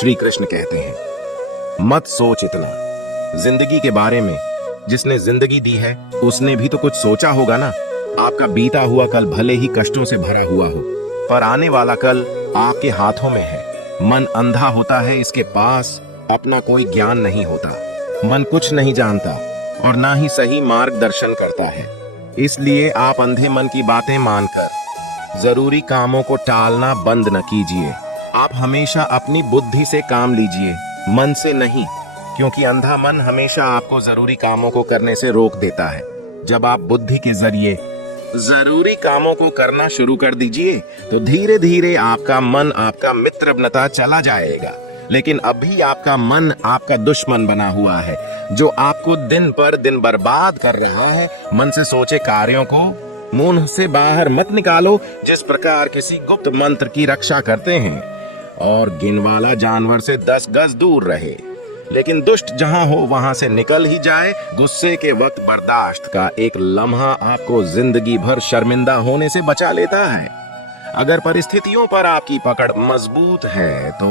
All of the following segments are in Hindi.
श्री कृष्ण कहते हैं, मत सोच इतना जिंदगी के बारे में। जिसने जिंदगी दी है उसने भी तो कुछ सोचा होगा ना। आपका बीता हुआ कल भले ही कष्टों से भरा हुआ हो, पर आने वाला कल आपके हाथों में है। मन अंधा होता है, इसके पास अपना कोई ज्ञान नहीं होता। मन कुछ नहीं जानता और ना ही सही मार्गदर्शन करता है। इसलिए आप अंधे मन की बातें मानकर जरूरी कामों को टालना बंद न कीजिए। आप हमेशा अपनी बुद्धि से काम लीजिए, मन से नहीं, क्योंकि अंधा मन हमेशा आपको जरूरी कामों को करने से रोक देता है। जब आप बुद्धि के जरिए जरूरी कामों को करना शुरू कर दीजिए तो धीरे धीरे आपका मन आपका मित्र बनता चला जाएगा। लेकिन अभी आपका मन आपका दुश्मन बना हुआ है, जो आपको दिन पर दिन बर्बाद कर रहा है। मन से सोचे कार्यों को मुंह से बाहर मत निकालो, जिस प्रकार किसी गुप्त मंत्र की रक्षा करते हैं। और गिनवाला जानवर से 10 गज दूर रहे, लेकिन दुष्ट जहां हो वहां से निकल ही जाए। गुस्से के वक्त बर्दाश्त का एक लम्हा आपको जिंदगी भर शर्मिंदा होने से बचा लेता है। अगर परिस्थितियों पर आपकी पकड़ मजबूत है तो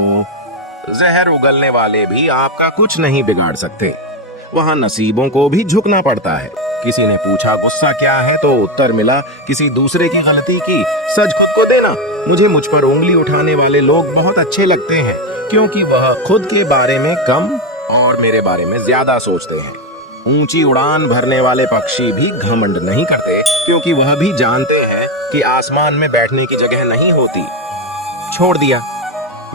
जहर उगलने वाले भी आपका कुछ नहीं बिगाड़ सकते। वहां नसीबों को भी झुकना पड़ता है। किसी ने पूछा गुस्सा क्या है, तो उत्तर मिला किसी दूसरे की गलती की सज खुद को देना। मुझे मुझ पर उंगली उठाने वाले लोग बहुत अच्छे लगते हैं, क्योंकि वह खुद के बारे में कम और मेरे बारे में ज्यादा सोचते हैं। ऊंची उड़ान भरने वाले पक्षी भी घमंड नहीं करते, क्योंकि वह भी जानते हैं कि आसमान में बैठने की जगह नहीं होती। छोड़ दिया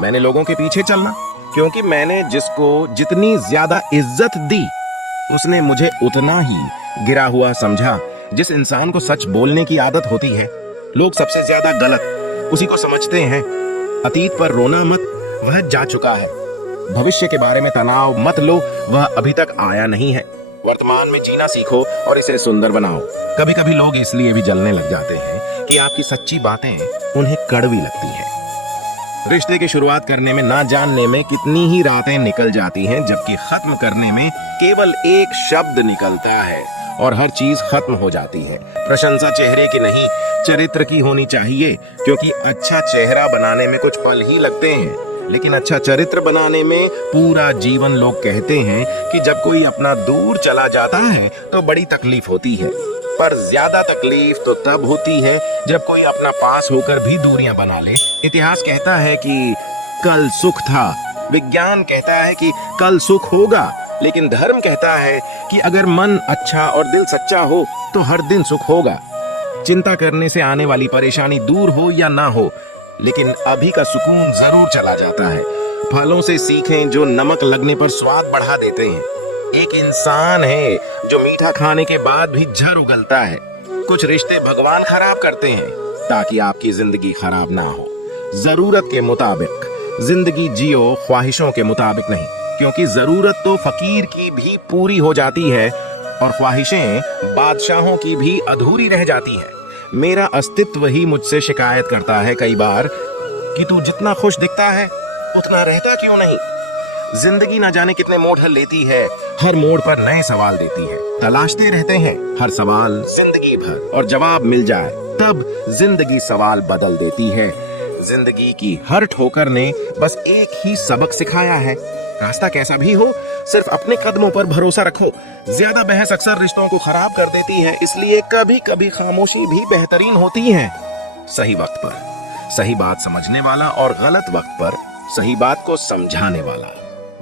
मैंने लोगों के पीछे चलना, क्योंकि मैंने जिसको जितनी ज्यादा इज्जत दी उसने मुझे उतना ही गिरा हुआ समझा। जिस इंसान को सच बोलने की आदत होती है, लोग सबसे ज्यादा गलत उसी को समझते हैं। अतीत पर रोना मत, वह जा चुका है। भविष्य के बारे में तनाव मत लो, वह अभी तक आया नहीं है। वर्तमान में जीना सीखो और इसे सुंदर बनाओ। कभी कभी लोग इसलिए भी जलने लग जाते हैं कि आपकी सच्ची बातें उन्हें कड़वी लगती हैं। रिश्ते की शुरुआत करने में ना जानने में कितनी ही रातें निकल जाती हैं, जबकि खत्म करने में केवल एक शब्द निकलता है और हर चीज खत्म हो जाती है। प्रशंसा चेहरे की नहीं, चरित्र की होनी चाहिए, क्योंकि अच्छा चेहरा बनाने में कुछ पल ही लगते हैं, लेकिन अच्छा चरित्र बनाने में पूरा जीवन। लोग कहते हैं कि जब कोई अपना दूर चला जाता है तो बड़ी तकलीफ होती है, पर ज्यादा तकलीफ तो तब होती है जब कोई अपना पास होकर भी दूरियां बना ले। इतिहास कहता है कि कल सुख था, विज्ञान कहता है कि कल सुख होगा, लेकिन धर्म कहता है कि अगर मन अच्छा और दिल सच्चा हो तो हर दिन सुख होगा। चिंता करने से आने वाली परेशानी दूर हो या ना हो, लेकिन अभी का सुकून जरूर चला जाता है। फलों से सीखें जो नमक लगने पर स्वाद बढ़ा देते हैं। एक इंसान है जो मीठा खाने के बाद भी जहर उगलता है। कुछ रिश्ते भगवान खराब करते हैं ताकि आपकी जिंदगी खराब ना हो। जरूरत के मुताबिक जिंदगी जियो, ख्वाहिशों के मुताबिक नहीं, क्योंकि जरूरत तो फकीर की भी पूरी हो जाती है और ख्वाहिशें बादशाहों की भी अधूरी रह जाती हैं। मेरा अस्तित्व ही मुझसे शिकायत करता है कई बार कि तू जितना खुश दिखता है उतना रहता क्यों नहीं। जिंदगी ना जाने कितने मोड़ लेती है, हर मोड़ पर नए सवाल देती है। तलाशते रहते हैं हर सवाल जिंदगी भर, और जवाब मिल जाए तब जिंदगी सवाल बदल देती है। जिंदगी की हर ठोकर ने बस एक ही सबक सिखाया है, रास्ता कैसा भी हो सिर्फ अपने कदमों पर भरोसा रखो। ज्यादा बहस अक्सर रिश्तों को खराब कर देती है, इसलिए कभी कभी खामोशी भी बेहतरीन होती है। सही वक्त पर सही बात समझने वाला और गलत वक्त पर सही बात को समझाने वाला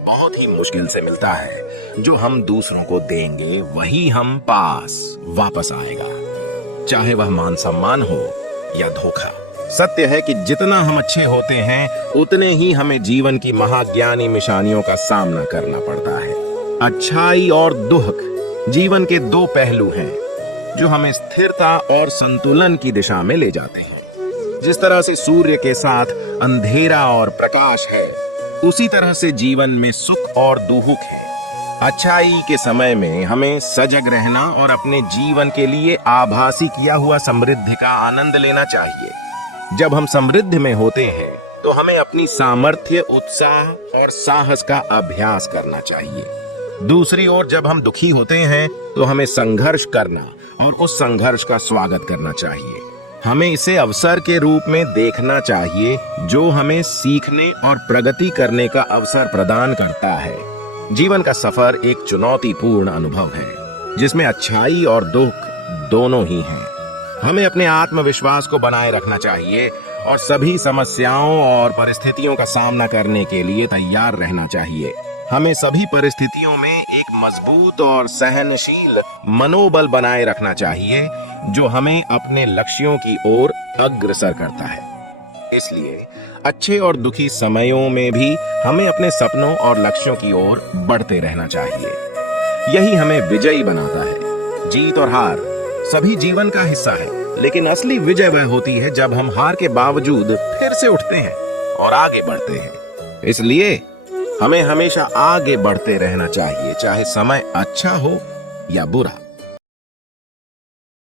बहुत ही मुश्किल से मिलता है। जो हम दूसरों को देंगे वही हम पास वापस आएगा, चाहे वह मान सम्मान हो या धोखा। सत्य है कि जितना हम अच्छे होते हैं उतने ही हमें जीवन की महाज्ञानी निशानियों का सामना करना पड़ता है। अच्छाई और दुख जीवन के दो पहलू हैं जो हमें स्थिरता और संतुलन की दिशा में ले जाते हैं। जिस तरह से सूर्य के साथ अंधेरा और प्रकाश है, उसी तरह से जीवन में सुख और दुख है। अच्छाई के समय में हमें सजग रहना और अपने जीवन के लिए आभासी किया हुआ समृद्धि का आनंद लेना चाहिए। जब हम समृद्धि में होते हैं तो हमें अपनी सामर्थ्य, उत्साह और साहस का अभ्यास करना चाहिए। दूसरी ओर जब हम दुखी होते हैं तो हमें संघर्ष करना और उस संघर्ष का स्वागत करना चाहिए। हमें इसे अवसर के रूप में देखना चाहिए, जो हमें सीखने और प्रगति करने का अवसर प्रदान करता है। जीवन का सफर एक चुनौतीपूर्ण अनुभव है, जिसमें अच्छाई और दुख दोनों ही हैं। हमें अपने आत्मविश्वास को बनाए रखना चाहिए और सभी समस्याओं और परिस्थितियों का सामना करने के लिए तैयार रहना चाहिए। हमें सभी परिस्थितियों में एक मजबूत और सहनशील मनोबल बनाए रखना चाहिए, जो हमें अपने लक्ष्यों की ओर अग्रसर करता है। इसलिए अच्छे और दुखी समयों में भी हमें अपने सपनों और लक्ष्यों की ओर बढ़ते रहना चाहिए। यही हमें विजयी बनाता है। जीत और हार सभी जीवन का हिस्सा है, लेकिन असली विजय वह होती है जब हम हार के बावजूद फिर से उठते हैं और आगे बढ़ते हैं। इसलिए हमें हमेशा आगे बढ़ते रहना चाहिए, चाहे समय अच्छा हो या बुरा।